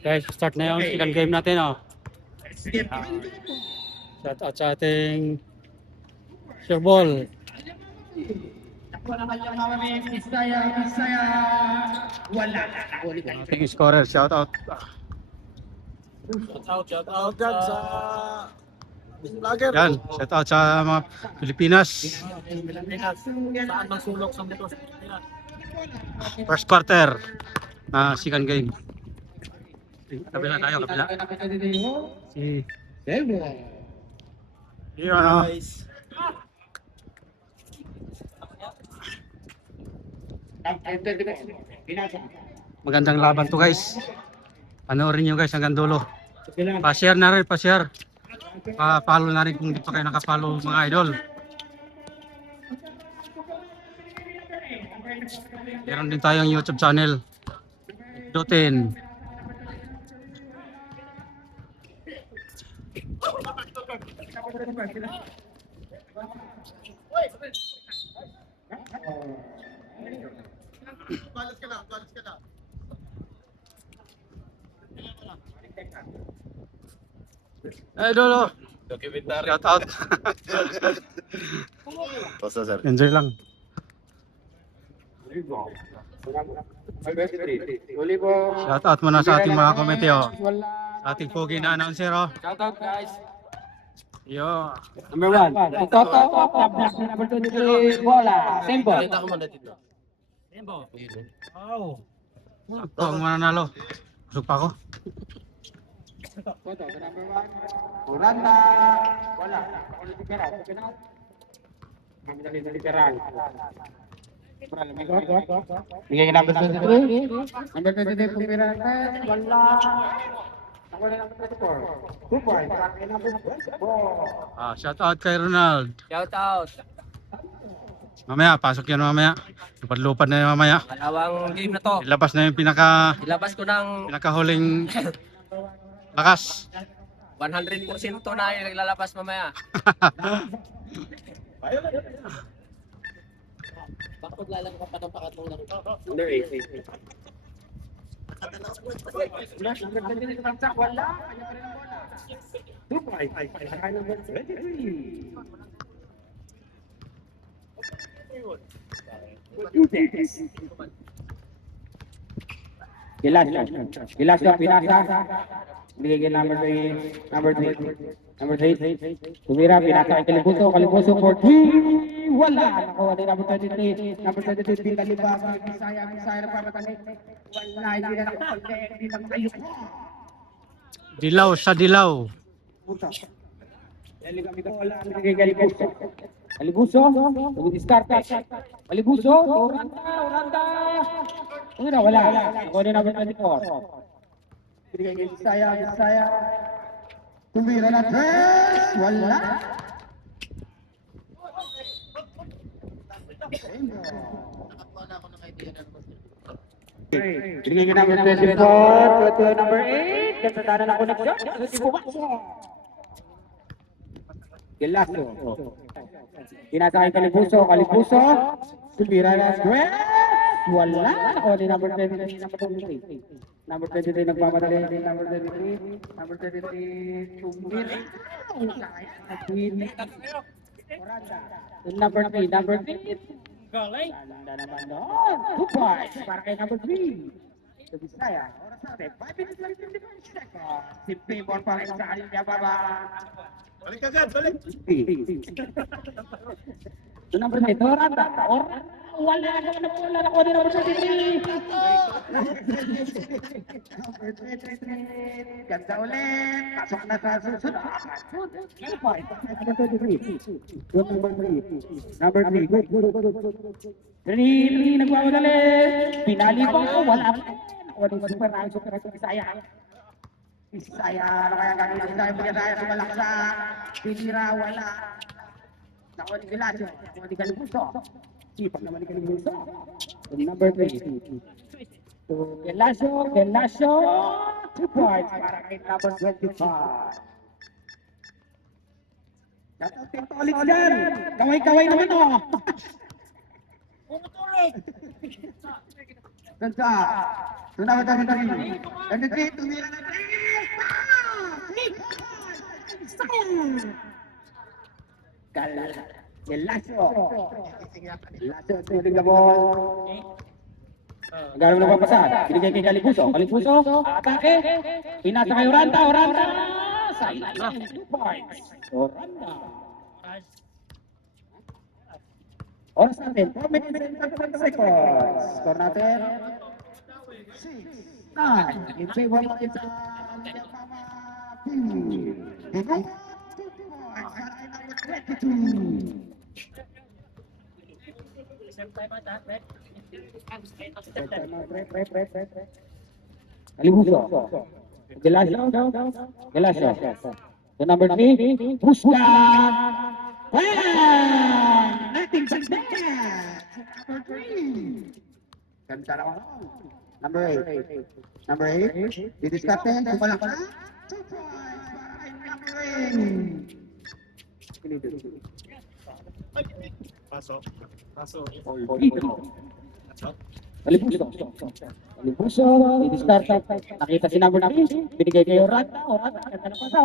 Guys, start na yung second game natin, oh. Shout out sa ating Sure Ball. Ating scorer, shout out. Shout out dyan sa vlogger. Yan, shout out sa mga Pilipinas. Saan mang sulok sa dito? First quarter na second game. Kabila tayo, kabila. Si yun, oh. Magandang laban to, guys. Panoorin nyo, guys, hanggang dulo. Pa-share na rin, pa-share. Pa-follow na rin kung di pa kayo nakapollow, mga idol. Meron din tayong YouTube channel. Dutin. Balas ka na, balas ka na. Idol, oh. Shout out. Basta sir. Enjoy lang. Shout out muna sa ating mga komite, oh. Sa ating pogi na announcer, oh. Shout out guys. Yo. Number 1, Toto, number 23, Bola, Tempo. Kita ko muna dito. Wow. Sakto ang mananalo. Busog pa ako. Toto, number 1, Uranda, Bola, literal. Kami dali literal. Bigay ka number 23. Number 23, Pumirante, Bola. Ako na number 24. 2 points. Kami number 24. Shout out kay Ronald. Shout out. Mamaya, pasok yan mamaya. Lupad-lupad na yun mamaya. Dalawang game na to. Ilabas na yung Ilabas ko ng pinakahuling lakas. 100% na yung naglalabas mamaya. Bakit lalang ka pa ng pakatong lang? Under 8. Wala. Kanya pa rin ang bola. 2 points. Kaya number 23. Gilas yung pinasa. Bigay number 3. Number 3. Tumira, pinasa kay Kalibuso for 3. Wala. Nakuha ni number 23. Number 23, pinalibas. Bisaya na pamatalik. Wala, hindi na nakuha. Hindi na ayos. Dilaw sa dilaw. Dali kami ko wala kay Kalibuso. Kalibuso, diskarte. Kalibuso, Uranda. Wala. Ako din number 24. Bigay kay Bisaya. Tumira na tres. Wala. Bigay kay number 24. Ito number 8. Kasadanan na koneksyon. Gilaso. Pinasa kay Kalibuso. Tumira na tres. Wala. Ako ni number 23. Number 23 nagmamadali. Number 33 tumira. Number 3. Galing. Ganda naman doon. 2 points para kay number 3. Ito Bisaya. Oras natin. 5 minutes lang 55 seconds. Si Pimon pa rin sa kanya baba. Balik agad, balik. Ito number 3. Oranda. Wala ako din number 23. Number 23. Ganda ulit. Pasok na sa susunod. Number 23. Number 3. Good. 3. Nagwawadali. Pinali pa. Wala pa. Ako din super sa Bisaya. Bisaya. Ano kaya gano'n Bisaya? Bisaya sa Malaksa. Pinira. Wala. Ako din Gilasio. Ako din Kalibuso. Sipag naman ni Kalibuso. Number 3. Gelasio. 2 points para kay number 25. Dapat ulit dyan. Kaway naman oh. Ganda. Sunod ang dari. And the three, tumira na tres. Gelaso. Gelaso, tuloy na ball. Gano'n na papasa. Binigay kay Kalipuso. Kalipuso, atake. Pinasa kay Oranda. Oranda. Sayang. 2 points. Oranda. Oras natin, 4 minutes and 30 seconds. Score natin, 6-9. In favor of its Yamama team. Higong 2 points. Saray number 22. Kalimuso. Gelasio. The number 3, Puskan. Nothing but that. Number 3. Ganda na ako. Number 8. Number 8. Didiscarte. Kumalak na. 2 points para kay number 8. Paso. Kalipuso, didiscarte. Nakita si number 3. Binigay kay Oranda. Oranda, ganda na pasa.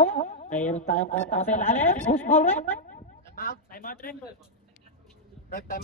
Mayroon tayong kota sa ilalim. Push ball, right? Time out rin.